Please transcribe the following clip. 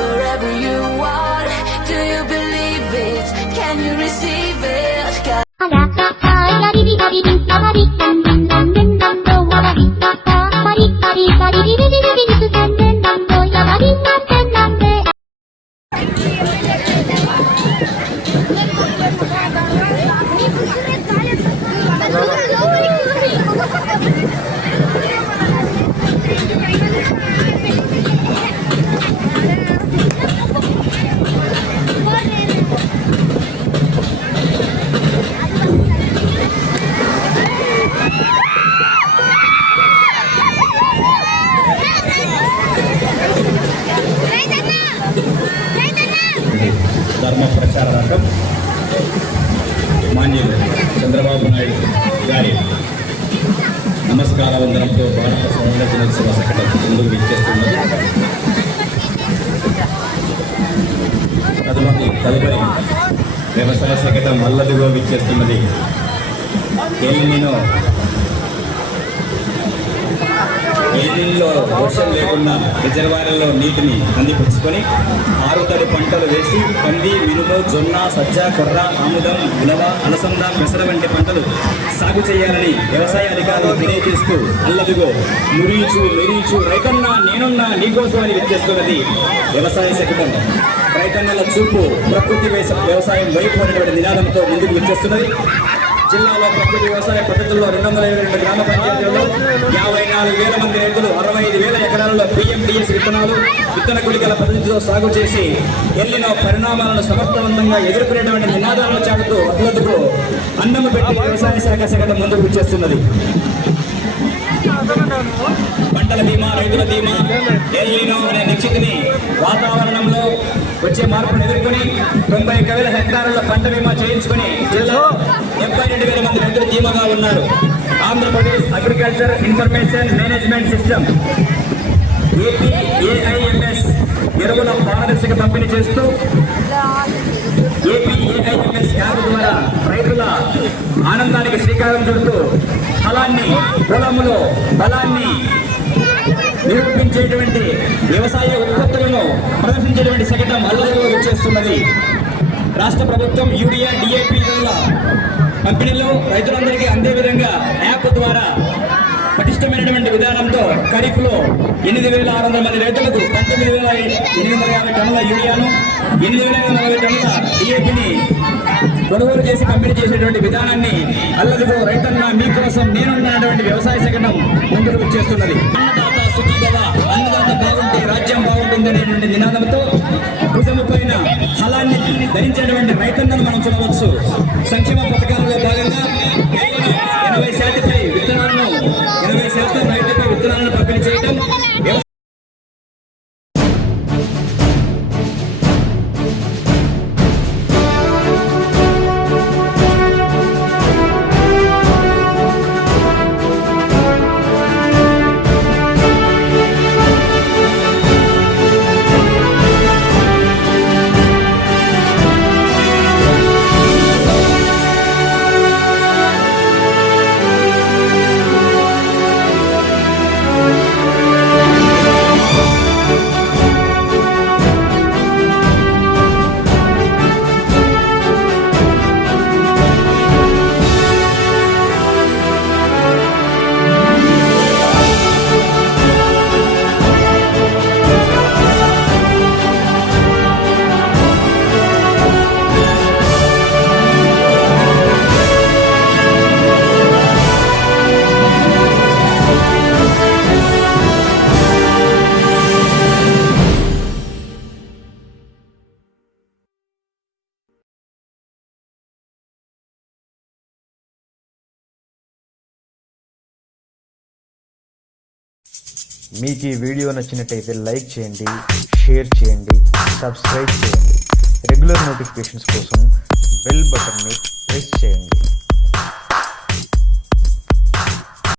wherever you are. Do you believe it? Can you receive it? ధర్మ ప్రచార రకం మాన్యులు చంద్రబాబు నాయుడు గారి నమస్కార వందనంతో భారత స్వాతంత్ర దినోత్సవ శకటం ముందుకు విచ్చేస్తున్నది. తదుపరి వ్యవసాయ శకటం అల్లదిగో విచ్చేస్తున్నది. ఏలిలో వర్షం లేకుండా రిజర్వాయర్లో నీటిని అందిపుచ్చుకొని ఆరుతడి పంటలు వేసి కంది, మినుము, జొన్న, సజ్జ, కొర్ర, ఆముదం, ఉలవ, అలసంద, పెసర వంటి పంటలు సాగు చేయాలని వ్యవసాయ అధికారులు తెలియజేస్తూ అల్లదిగో నురీచు రైతన్న నేనున్నా నీకోసం అని విచ్చేస్తున్నది వ్యవసాయ శకటం. రైతన్నల చూపు ప్రకృతి వ్యవసాయం వైపు అనేటువంటి నినాదంతో ముందుకు విచ్చేస్తున్నది. జిల్లాలో ప్రకృతి వ్యవసాయ పద్ధతుల్లో 222 గ్రామ పంచాయతీల్లో 54,000 మంది రైతులు 65,000 ఎకరాలలో PMDS విత్తన గుళికల పద్ధతితో సాగు చేసి ఎల్లిన పరిణామాలను సమర్థవంతంగా ఎదుర్కొనేటువంటి నినాదాలను చాటుతూ అభివృద్ధిలో అన్నము పెట్టి వ్యవసాయ శాఖ శకటం ముందుకు వచ్చేస్తున్నది. పంటల బీమా, రైతుల బీమా, ఎల్లినో అనే నిశ్చితిని వాతావరణంలో వచ్చే మార్పును ఎదుర్కొని 91,000 హెక్టార్ల పంట బీమా చేయించుకుని జిల్లాలో 72,000 మంది రైతులు ధీమాగా ఉన్నారు. Andhra Pradesh agriculture information management system APAIMS ఎరువుల పారదర్శక పంపిణీ చేస్తూ APAIMS యాప్ ద్వారా రైతుల ఆనందానికి శ్రీకారం చుడుతూ పొలములో బలాన్ని నిరూపించేటువంటి వ్యవసాయ ఉత్పత్తులను ప్రదర్శించేటువంటి శకటం అల్లదిలో వచ్చేస్తున్నది. రాష్ట్ర ప్రభుత్వం యూరియా, DAP పంపిణీలో రైతులందరికీ అందే విధంగా యాప్ ద్వారా పటిష్టమైనటువంటి విధానంతో ఖరీఫ్లో 8,600 మంది రైతులకు 19,850 టన్నుల యూరియాను, 8,040 టన్నుల DAPని కొనుగోలు చేసి పంపిణీ చేసేటువంటి విధానాన్ని అల్లదిగో రైతన్న మీకోసం నేనున్నటువంటి వ్యవసాయ శకటం ముందుకు వచ్చేస్తున్నది. అన్నదాత సుఖీభవ, అన్నదాత బాగుంటే రాజ్యం బాగుంటుంది అనేటువంటి నినాదంతో భుజము పైన ఫలాన్ని ధరించేటువంటి రైతన్నను మనం చూడవచ్చు. సంక్షేమ పథకాలలో భాగంగా 80% విత్తనాలను 80% రైతులపై విత్తనాలను పంపిణీ చేయడం, మీకు ఈ వీడియో నచ్చినట్టయితే లైక్ చేయండి, షేర్ చేయండి, సబ్స్క్రైబ్ చేయండి. రెగ్యులర్ నోటిఫికేషన్స్ కోసం బెల్ బటన్ని ప్రెస్ చేయండి.